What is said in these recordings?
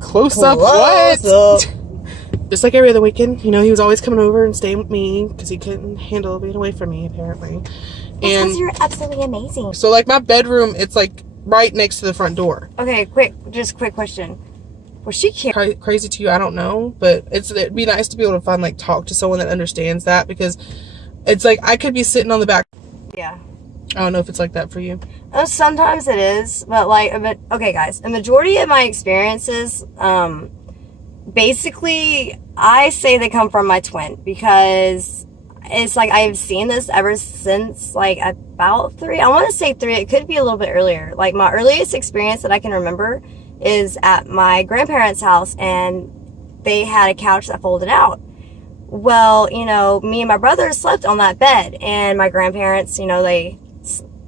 Close up what? Just like every other weekend, he was always coming over and staying with me because he couldn't handle being away from me, apparently. Because you're absolutely amazing. So, like, my bedroom, it's, like, right next to the front door. Okay, quick question. Was she crazy to you? I don't know, but it'd be nice to be able to find, like, talk to someone that understands that, because it's like I could be sitting on the back. Yeah. I don't know if it's like that for you. Sometimes it is, but okay, guys, a majority of my experiences, basically, I say they come from my twin, because it's like I've seen this ever since like about 3. I want to say 3. It could be a little bit earlier. Like, my earliest experience that I can remember is at my grandparents' house, and they had a couch that folded out. Well, me and my brother slept on that bed, and my grandparents, they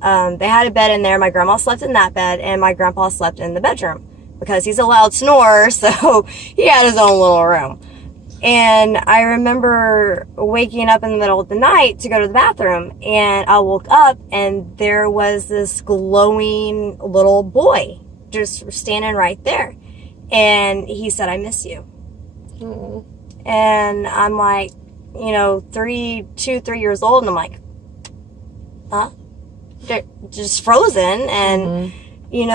had a bed in there. My grandma slept in that bed, and my grandpa slept in the bedroom because he's a loud snorer, so he had his own little room. And I remember waking up in the middle of the night to go to the bathroom, and I woke up, and there was this glowing little boy just standing right there. And he said, "I miss you." Aww. And I'm like, 3 years old, and I'm like, huh? They're just frozen. And it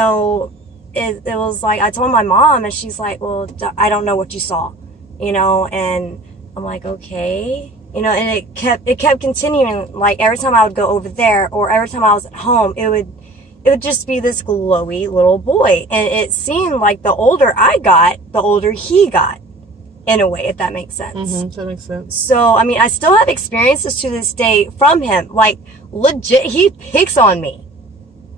was like, I told my mom, and she's like, "Well, I don't know what you saw," and I'm like, okay, and it kept continuing. Like, every time I would go over there, or every time I was at home, it would just be this glowy little boy. And it seemed like the older I got, the older he got, in a way, if that makes sense. That makes sense. So, I still have experiences to this day from him. Like, legit, he picks on me.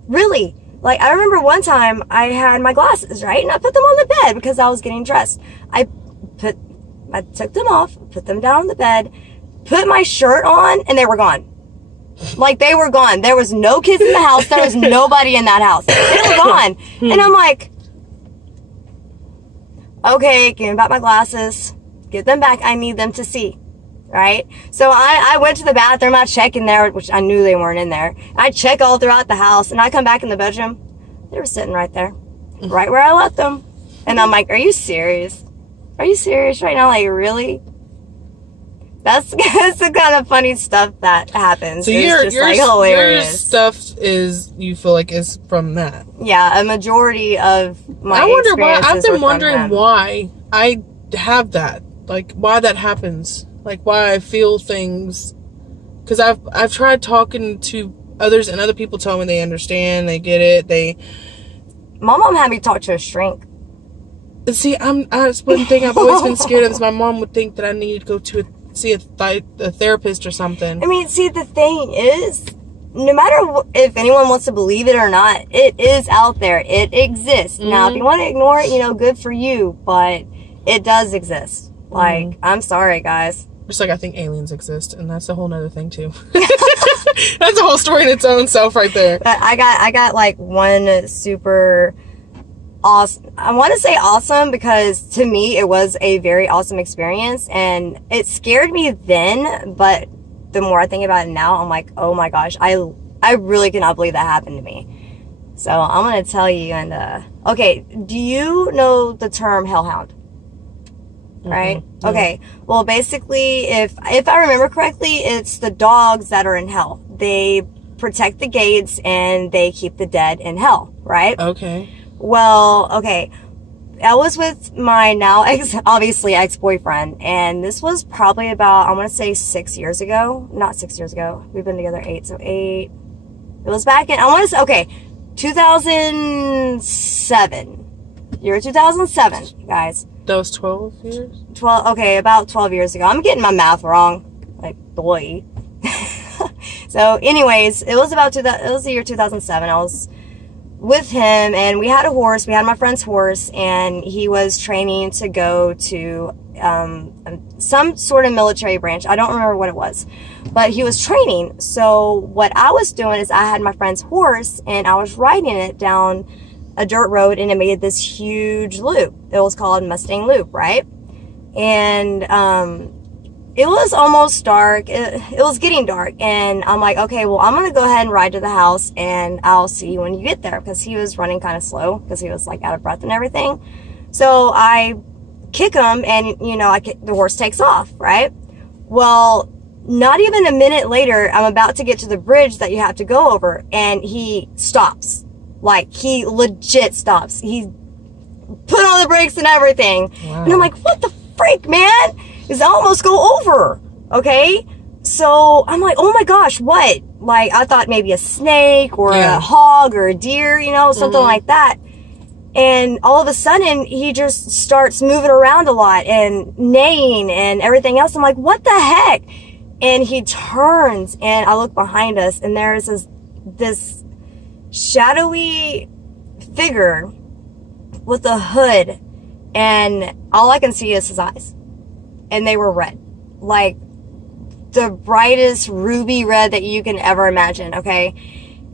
Really. Like, I remember one time I had my glasses, right? And I put them on the bed because I was getting dressed. I took them off, put them down on the bed, put my shirt on, and they were gone. Like, they were gone. There was no kids in the house. There was nobody in that house. They were gone. And I'm like, okay, give me back my glasses. Give them back. I need them to see. Right? So I went to the bathroom. I check in there, which I knew they weren't in there. I check all throughout the house, and I come back in the bedroom. They were sitting right there. Right where I left them. And I'm like, are you serious? Are you serious right now? Like, really? That's the kind of funny stuff that happens. So it's just like hilarious. Your stuff is, you feel like, is from that. Yeah, a majority of my I've been wondering why I have that. Like, why that happens. Like, why I feel things. Because I've tried talking to others, and other people tell me they understand, they get it, My mom had me talk to a shrink. See, that's one thing I've always been scared of, is my mom would think that I need to go to see a therapist or something. See, the thing is, no matter if anyone wants to believe it or not, it is out there. It exists. Now, if you want to ignore it, good for you, but it does exist. Like, I'm sorry, guys. Just like I think aliens exist, and that's a whole nother thing too. That's a whole story in its own self right there. But I got like one super awesome, I want to say awesome, because to me it was a very awesome experience, and it scared me then, but the more I think about it now, I'm like, oh my gosh, I really cannot believe that happened to me. So I'm gonna tell you. And okay, do you know the term hellhound? Right? Mm-hmm. Okay. Well, basically, if I remember correctly, it's the dogs that are in hell. They protect the gates, and they keep the dead in hell, right? Okay. Well, okay. I was with my now ex-boyfriend, and this was probably about, I want to say 6 years ago. Not 6 years ago. We've been together 8, so 8. It was back in, I want to say, okay, 2007. Year 2007, guys. That was 12 years? 12, okay, about 12 years ago. I'm getting my math wrong. Like, boy. So, anyways, it was the year 2007. I was with him, and we had a horse. We had my friend's horse, and he was training to go to some sort of military branch. I don't remember what it was, but he was training. So what I was doing is I had my friend's horse, and I was riding it down a dirt road, and it made this huge loop. It was called Mustang Loop, right? And it was almost dark. It was getting dark, and I'm like, okay, well, I'm gonna go ahead and ride to the house, and I'll see you when you get there, because he was running kind of slow because he was like out of breath and everything. So I kick him, and the horse takes off, right? Well, not even a minute later, I'm about to get to the bridge that you have to go over, and he stops. Like, he legit stops. He put on the brakes and everything. Wow. And I'm like, what the freak, man? Because I almost go over, okay? So I'm like, oh my gosh, what? Like, I thought maybe a snake or a hog or a deer, something like that. And all of a sudden, he just starts moving around a lot and neighing and everything else. I'm like, what the heck? And he turns, and I look behind us, and there's this shadowy figure with a hood, and all I can see is his eyes. And they were red. Like, the brightest ruby red that you can ever imagine, okay?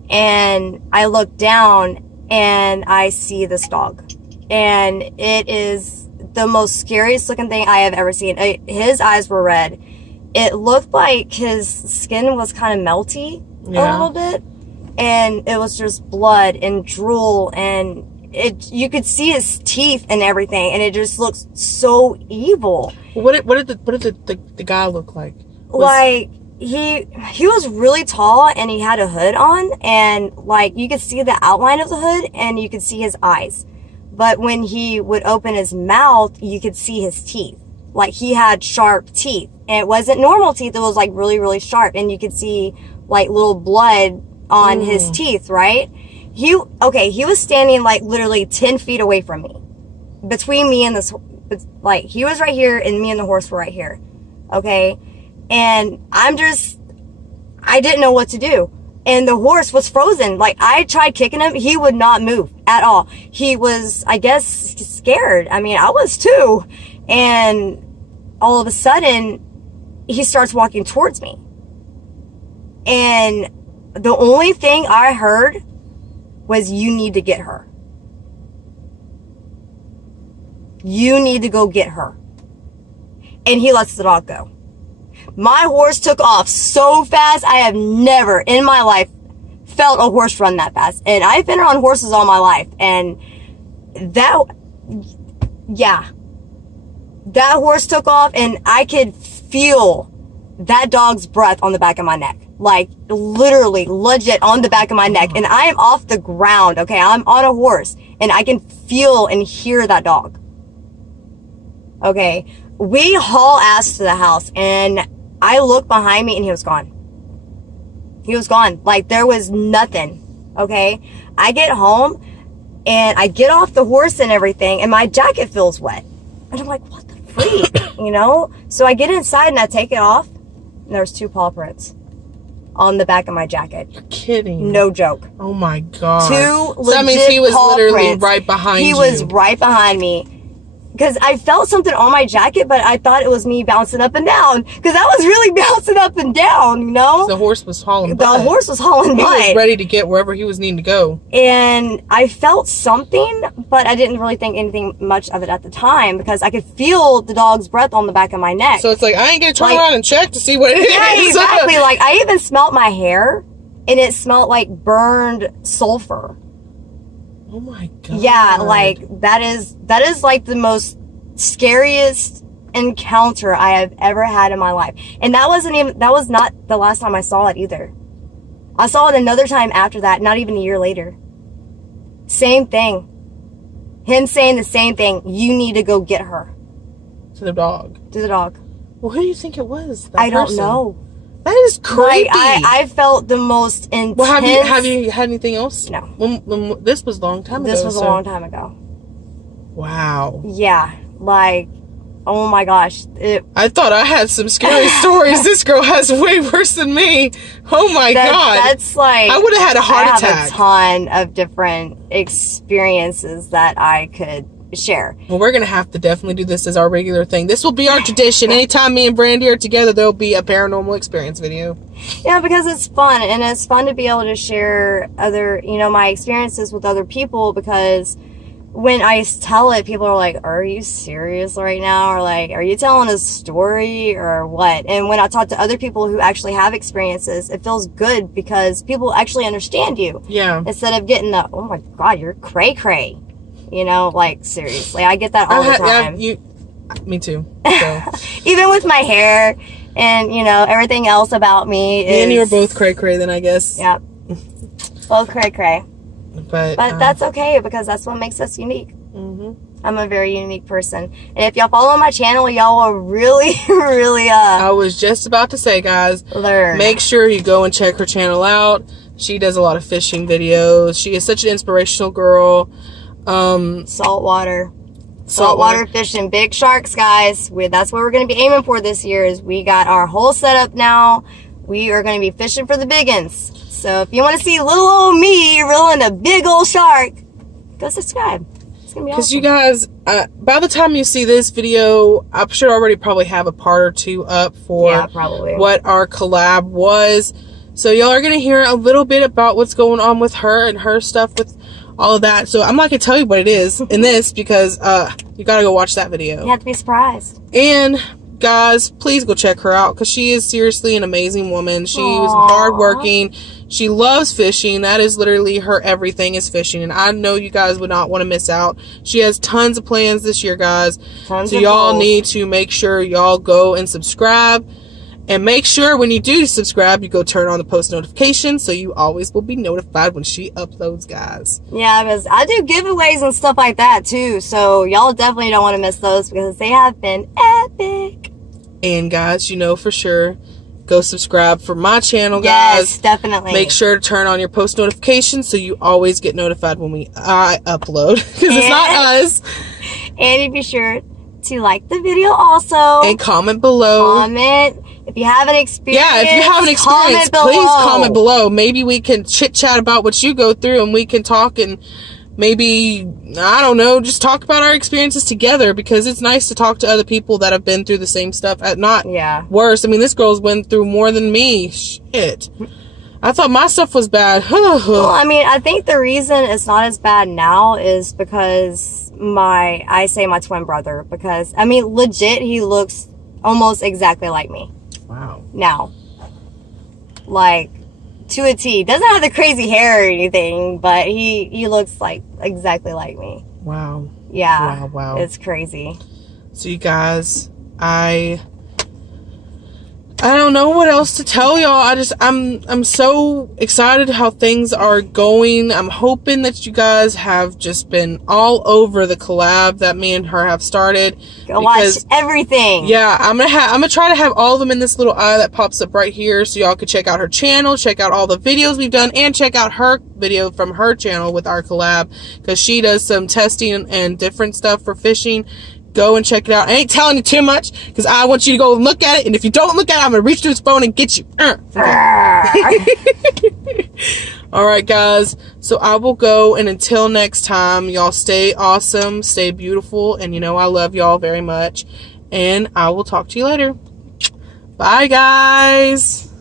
And I look down, and I see this dog. And it is the most scariest looking thing I have ever seen. His eyes were red. It looked like his skin was kind of melty a little bit. And it was just blood and drool, and you could see his teeth and everything, and it just looks so evil. What did the guy look like? Like, he was really tall, and he had a hood on, and like you could see the outline of the hood, and you could see his eyes. But when he would open his mouth, you could see his teeth. Like, he had sharp teeth, and it wasn't normal teeth. It was like really, really sharp, and you could see like little blood on his teeth, right? He was standing like literally 10 feet away from me. Between me and this, like, he was right here, and me and the horse were right here. Okay? And I didn't know what to do. And the horse was frozen. Like, I tried kicking him. He would not move at all. He was, I guess, scared. I mean, I was too. And all of a sudden, he starts walking towards me. And the only thing I heard was, you need to get her. You need to go get her. And he lets the dog go. My horse took off so fast. I have never in my life felt a horse run that fast. And I've been around horses all my life. And that horse took off, and I could feel that dog's breath on the back of my neck. Like, literally, legit on the back of my neck. And I am off the ground, okay? I'm on a horse, and I can feel and hear that dog. Okay? We haul ass to the house, and I look behind me, and he was gone. He was gone. Like, there was nothing, okay? I get home, and I get off the horse and everything, and my jacket feels wet. And I'm like, what the freak, So I get inside, and I take it off, and there's 2 paw prints on the back of my jacket. You're kidding. No joke. Oh my God. 2 legit so that means he was paw literally prints. right behind you. He was right behind me. Because I felt something on my jacket, but I thought it was me bouncing up and down. Because I was really bouncing up and down, The horse was hauling butt. The horse was hauling butt. He was ready to get wherever he was needing to go. And I felt something, but I didn't really think anything much of it at the time, because I could feel the dog's breath on the back of my neck. So it's like, I ain't gonna turn around and check to see what it is. Yeah, exactly. Like, I even smelled my hair, and it smelled like burned sulfur. Oh my God. Yeah, like, that is like the most scariest encounter I have ever had in my life. And that was not the last time I saw it either. I saw it another time after that, not even a year later. Same thing. Him saying the same thing. You need to go get her. To the dog. To the dog. Well, who do you think it was? I don't know. That is creepy. Like, I felt the most intense. Well, have you had anything else? No. When this was a long time ago. This was a long time ago. Wow. Yeah. Like, oh my gosh. I thought I had some scary stories. This girl has way worse than me. Oh my God. That's like, I would have had a heart attack. I have a ton of different experiences that I could share. Well, we're gonna have to definitely do this as our regular thing. This will be our tradition. Anytime me and Brandy are together, there'll be a paranormal experience video. Yeah, because it's fun, and it's fun to be able to share other, my experiences with other people, because when I tell it, people are like, are you serious right now? Or like, are you telling a story or what? And when I talk to other people who actually have experiences, it feels good because people actually understand you. Yeah. Instead of getting the, oh my God, you're cray-cray. You know, like, seriously. I get that all the time. Me too. So. Even with my hair and, you know, everything else about me is... And you're both cray-cray then, I guess. Yep. Both cray-cray. But that's okay, because that's what makes us unique. Mm-hmm. I'm a very unique person. And if y'all follow my channel, y'all will really, really, I was just about to say, guys, learn. Make sure you go and check her channel out. She does a lot of fishing videos. She is such an inspirational girl. Saltwater fishing, big sharks, guys. That's what we're going to be aiming for this year. Is we got our whole setup now. We are going to be fishing for the big uns. So if you want to see little old me reeling a big old shark, go subscribe. It's going to be awesome. Because you guys, by the time you see this video, I should already probably have a part or two up for what our collab was. So y'all are going to hear a little bit about what's going on with her and her stuff with all of that. So I'm not going to tell you what it is in this, because you got to go watch that video. You have to be surprised. And guys, please go check her out, because she is seriously an amazing woman. She was hardworking. She loves fishing. That is literally her everything, is fishing. And I know you guys would not want to miss out. She has tons of plans this year, guys. So y'all need to make sure y'all go and subscribe. And make sure when you do subscribe, you go turn on the post notifications, so you always will be notified when she uploads, guys. Yeah, because I do giveaways and stuff like that too. So y'all definitely don't want to miss those, because they have been epic. And guys, you know for sure, go subscribe for my channel, guys. Yes, definitely. Make sure to turn on your post notifications so you always get notified when I upload, because it's not us. And you be sure to like the video also. And comment below. Comment. If you have an experience, if you have an experience, please comment below. Maybe we can chit chat about what you go through, and we can talk, and maybe, I don't know, just talk about our experiences together, because it's nice to talk to other people that have been through the same stuff, not worse. I mean, this girl's went through more than me. Shit. I thought my stuff was bad. Well, I mean, I think the reason it's not as bad now is because I say my twin brother, because, I mean, legit, he looks almost exactly like me. Wow. Now, like, to a T. Doesn't have the crazy hair or anything, but he looks like exactly like me. Wow. Yeah. Wow. It's crazy. So you guys, I don't know what else to tell y'all. I'm so excited how things are going. I'm hoping that you guys have just been all over the collab that me and her have started. Go watch everything. Yeah, I'm gonna try to have all of them in this little eye that pops up right here, so y'all can check out her channel, check out all the videos we've done, and check out her video from her channel with our collab, because she does some testing and different stuff for fishing. Go and check it out. I ain't telling you too much, because I want you to go look at it. And if you don't look at it, I'm going to reach through his phone and get you. All right, guys. So I will go. And until next time, y'all stay awesome. Stay beautiful. And you know I love y'all very much. And I will talk to you later. Bye, guys.